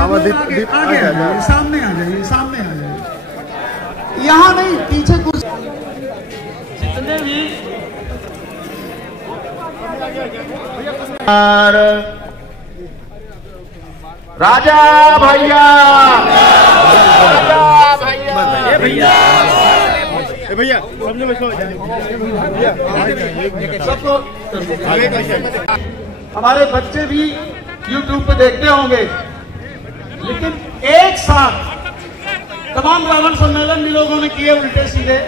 आगे आ जाइए, सामने आ जाइए, सामने आ जाइए, यहाँ नहीं, पीछे कुछ जितने भी राजा भैया, भैया भैया सबको, हमारे बच्चे भी YouTube पे देखते होंगे, लेकिन एक साथ तमाम रावण सम्मेलन भी लोगों ने किए उल्टे सीधे,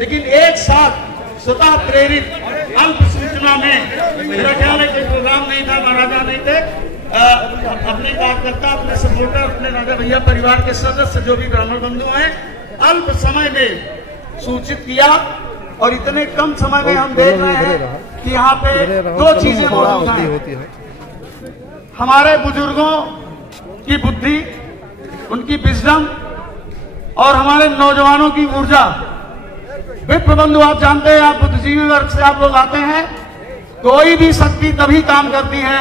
लेकिन एक साथ स्वतः प्रेरित अल्प सूचना में, मेरा ख्याल है कोई प्रोग्राम नहीं था, महाराजा नहीं थे, अपने कार्यकर्ता, अपने सपोर्टर, अपने राजा भैया परिवार के सदस्य जो भी ब्राह्मण बंधु हैं, अल्प समय में सूचित किया। और इतने कम समय में हम देख रहे हैं कि यहाँ पे दो चीजें मौजूद हैं। हमारे बुजुर्गों की बुद्धि, उनकी विजडम और हमारे नौजवानों की ऊर्जा। विप्र बंधु, आप जानते हैं, आप बुद्धिजीवी वर्ग से आप लोग आते हैं, कोई भी शक्ति तभी काम करती है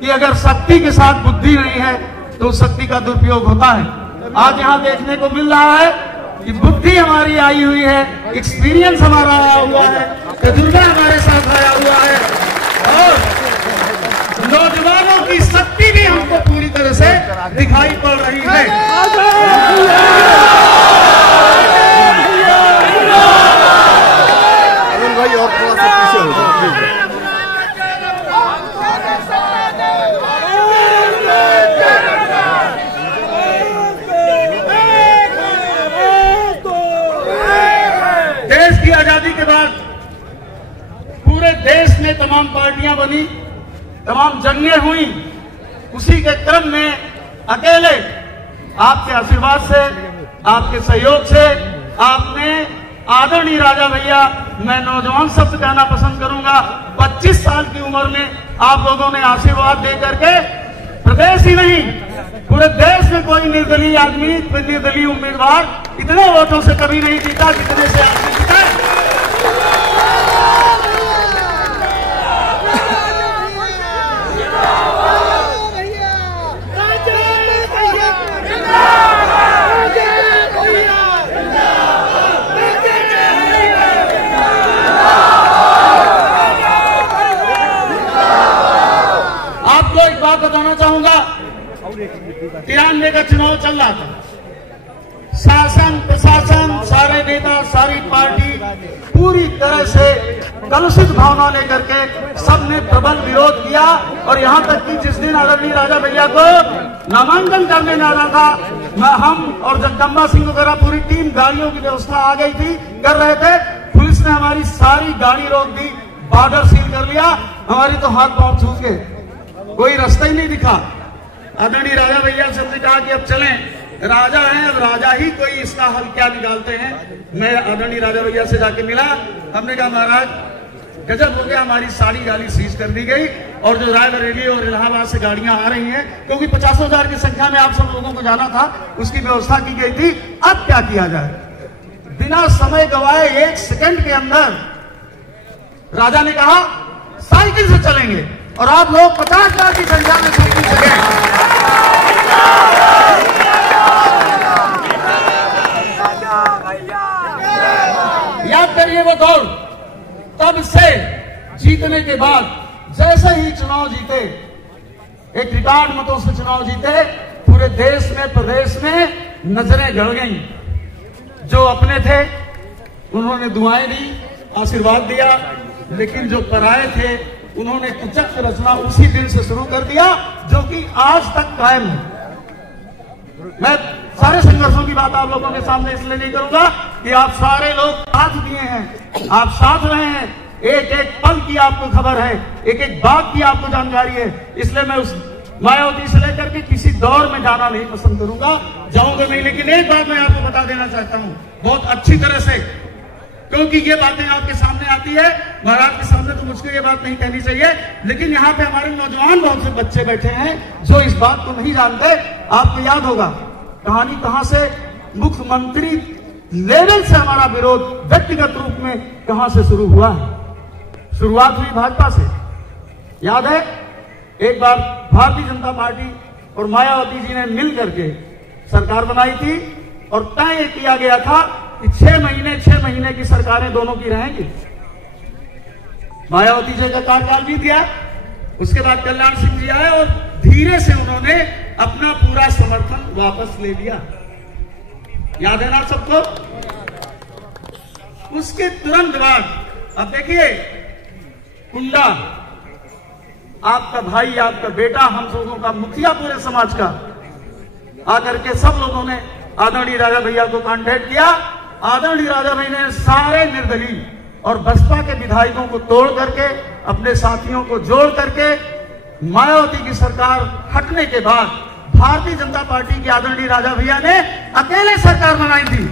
कि अगर शक्ति के साथ बुद्धि नहीं है तो उस शक्ति का दुरुपयोग होता है। आज यहाँ देखने को मिल रहा है कि बुद्धि हमारी आई हुई है, एक्सपीरियंस हमारा आया हुआ है, तजुर्बा हमारे साथ आया हुआ है, और नौजवानों की शक्ति भी हमको पूरी तरह से दिखाई पड़ रही है। भाई और थोड़ा सा पीछे हो जाओ। देश की आजादी के बाद पूरे देश में तमाम पार्टियां बनी, तमाम जंगें हुई, उसी के क्रम में अकेले आपके आशीर्वाद से, आपके सहयोग से, आपने आदरणीय राजा भैया, मैं नौजवान शब्द कहना पसंद करूंगा, 25 साल की उम्र में आप लोगों ने आशीर्वाद दे करके प्रदेश ही नहीं पूरे देश में कोई निर्दलीय आदमी, निर्दलीय उम्मीदवार इतने वोटों से कभी नहीं जीता जितने से आपने जीता। बताना चाहूंगा, 93 का चुनाव चल रहा था, शासन प्रशासन, सारे नेता, सारी पार्टी पूरी तरह से कलुषित भावना लेकर के सबने प्रबल विरोध किया। और यहां तक कि जिस दिन आदरणीय राजा भैया को नामांकन करने जाना था, हम और जगदम्बा सिंह वगैरह पूरी टीम, गाड़ियों की व्यवस्था आ गई थी, कर रहे थे, पुलिस ने हमारी सारी गाड़ी रोक दी, बॉर्डर सील कर लिया, हमारी तो हाथ पांव छूट गए, कोई रास्ता ही नहीं दिखा। आदरणीय राजा भैया से हमने कहा कि अब चलें, राजा हैं, अब राजा ही कोई इसका हल क्या निकालते हैं। मैं आदरणीय राजा भैया से जाके मिला, हमने कहा महाराज गजब हो गया, हमारी सारी गाड़ी सीज कर दी गई, और जो रायबरेली और इलाहाबाद से गाड़ियां आ रही हैं, क्योंकि 50,000 की संख्या में आप सब लोगों को जाना था, उसकी व्यवस्था की गई थी। अब क्या किया जाए, बिना समय गवाए 1 सेकंड के अंदर राजा ने कहा साइकिल से चलेंगे, और आप लोग 50,000 की संख्या में साइकिल से गए। याद करिए वो दौड़, तब से जीतने के बाद जैसे ही चुनाव जीते, एक रिकॉर्ड मतों से चुनाव जीते, पूरे देश में, प्रदेश में नजरें गड़ गईं। जो अपने थे उन्होंने दुआएं दी, आशीर्वाद दिया, लेकिन जो पराए थे उन्होंने कुचक्ष रचना उसी दिन से शुरू कर दिया, जो कि आज तक कायम है। मैं सारे संघर्षों की बात आप लोगों के सामने इसलिए नहीं करूंगा कि आप सारे लोग साथ दिए हैं, आप साथ रहे हैं, एक एक पल की आपको खबर है, एक एक बात की आपको जानकारी है। इसलिए मैं उस मायावती से लेकर के किसी दौर में जाना नहीं पसंद करूंगा, जाऊंगा नहीं। लेकिन एक बात मैं आपको बता देना चाहता हूं बहुत अच्छी तरह से, क्योंकि ये बातें आपके सामने आती है, महाराज के सामने तो मुझको ये बात नहीं कहनी चाहिए, लेकिन यहाँ पे हमारे नौजवान बहुत से बच्चे बैठे हैं जो इस बात को नहीं जानते। आपको याद होगा कहानी कहां से, मुख्यमंत्री लेवल से हमारा विरोध व्यक्तिगत रूप में कहां से शुरू हुआ है। शुरुआत हुई भाजपा से, याद है, एक बार भारतीय जनता पार्टी और मायावती जी ने मिल करके सरकार बनाई थी और तय किया गया था कि 6 महीने की सरकारें दोनों की रहेंगी। मायावती जी का कार्यकाल बीत गया, उसके बाद कल्याण सिंह जी आए और धीरे से उन्होंने अपना पूरा समर्थन वापस ले लिया। याद है ना सबको? उसके तुरंत बाद अब देखिए, कुंडा आपका भाई, आपका बेटा, हम लोगों का मुखिया पूरे समाज का आकर के सब लोगों ने आदरणीय राजा भैया को कांटेक्ट किया। आदरणीय राजा भैया ने सारे निर्दलीय और बसपा के विधायकों को तोड़ करके, अपने साथियों को जोड़ करके मायावती की सरकार हटने के बाद भारतीय जनता पार्टी के आदरणीय राजा भैया ने अकेले सरकार बनाई थी।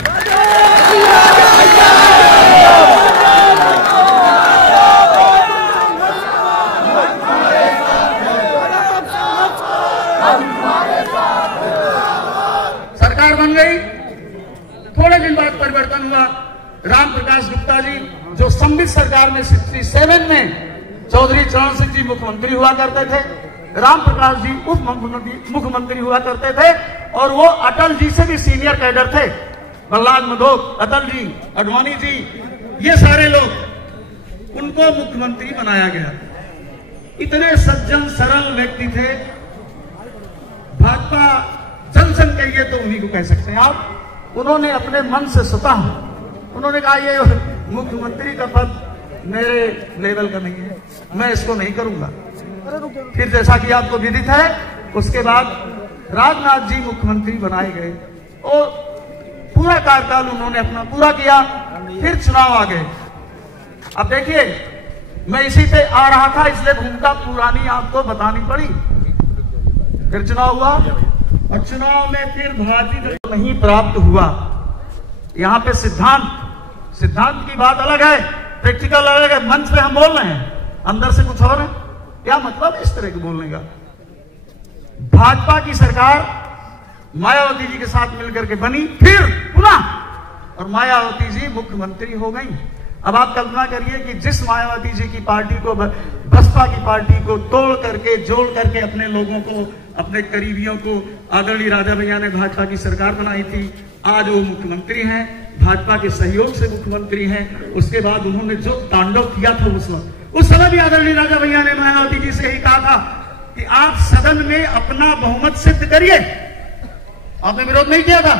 सरकार बन गई, थोड़े दिन बाद परिवर्तन हुआ। राम प्रकाश गुप्ता जी जो संबित सरकार में 67 में चौधरी चरण सिंह जी मुख्यमंत्री हुआ करते थे, राम प्रकाश जी उप मुख्यमंत्री हुआ करते थे और वो अटल जी से भी सीनियर कैडर थे। प्रहलाद मधोक, अटल जी, अडवाणी जी, ये सारे लोग, उनको मुख्यमंत्री बनाया गया। इतने सज्जन सरल व्यक्ति थे। भाजपा जन कहिए तो उन्हीं को कह सकते हैं आप। उन्होंने अपने मन से स्वतः उन्होंने कहा ये मुख्यमंत्री का पद मेरे लेवल का नहीं है, मैं इसको नहीं करूंगा। फिर जैसा कि आपको विदित है, उसके बाद राजनाथ जी मुख्यमंत्री बनाए गए और पूरा कार्यकाल उन्होंने अपना पूरा किया। फिर चुनाव आ गए। अब देखिए, मैं इसी पे आ रहा था, इसलिए भूमिका पुरानी आपको बतानी पड़ी। फिर चुनाव हुआ और चुनाव में फिर भारतीय जनता नहीं प्राप्त हुआ। यहाँ पे सिद्धांत की बात अलग है, प्रैक्टिकल अलग है। मंच पे हम बोल रहे हैं, अंदर से कुछ और है। क्या मतलब इस तरह के बोलने का? भाजपा की सरकार मायावती जी के साथ मिलकर के बनी, फिर पुनः और मायावती जी मुख्यमंत्री हो गई। अब आप कल्पना करिए कि जिस मायावती जी की पार्टी को, बसपा की पार्टी को तोड़ करके, जोड़ करके अपने लोगों को, अपने करीबियों को आदरणीय राजा भैया ने भाजपा की सरकार बनाई थी, आज वो मुख्यमंत्री हैं, भाजपा के सहयोग से मुख्यमंत्री हैं। उसके बाद उन्होंने जो तांडव किया था उस समय भी आदरणीय राजा भैया ने मायावती जी से यही कहा था कि आप सदन में अपना बहुमत सिद्ध करिए। आपने विरोध नहीं किया था।